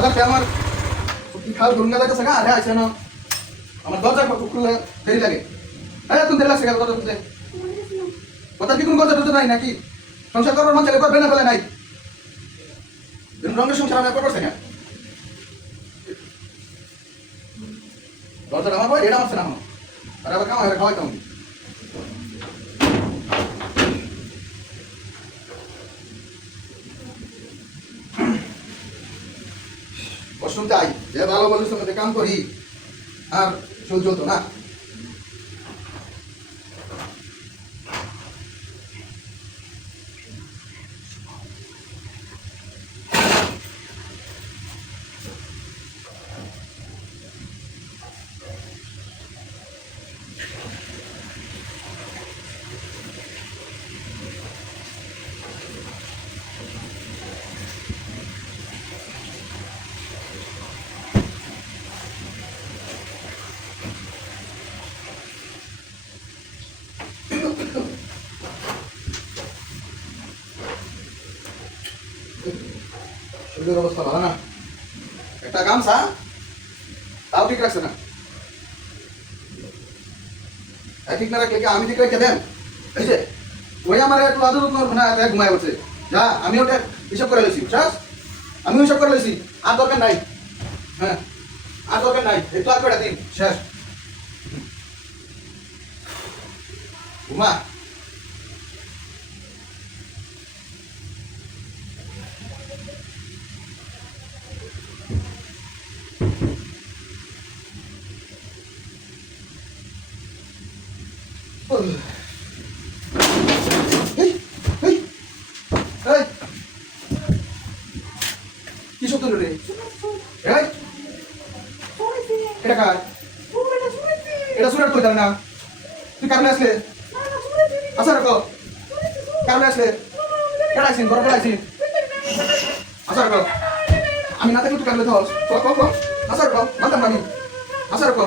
বাজার আমার খাল গঙ্গা যাইতেছে গা আরে আইছে না আমার দরজা খুললে দেরি লাগে হ্যাঁ তুমি দেরি লাগছে কথা বলতে কথা কি কোন কথা বলতে নাই নাকি সংসার করবার মন চাইলে করবে না বলে নাই রঙের সংসার আমি করবো না দরজাটা আমার এটা আমার না আর আবার কামাই খাওয়াইতাম কষ্ট চাই যে ভালো মানুষের মধ্যে কাম করি আর সহ্য হতো না শরীরের অবস্থা ভালো না একটা গামছা তাও ঠিক রাখছে না ঠিক না রাখলে আমি ঠিক রেখে দেন এই যে ওই আমার একটু আদর না ঘুমায় বলছে যা আমি ওটা হিসাব করে লেছি বুঝছাস আমি হিসাব করে লেছি আর দরকার নাই হ্যাঁ আর দরকার নাই একটু আর কটা দিন শেষ ঘুমা কি শব্দ রে এটা কার এটা সুরাট কই না তুই কারণে আসলে আচ্ছা রাখো কারণে আসলে কেডা আইছিস বড় কেডা আইছিস আচ্ছা রাখো আমি না থাকলে তুই কারণে ধর আচ্ছা রাখো মানতাম না আমি আচ্ছা রাখো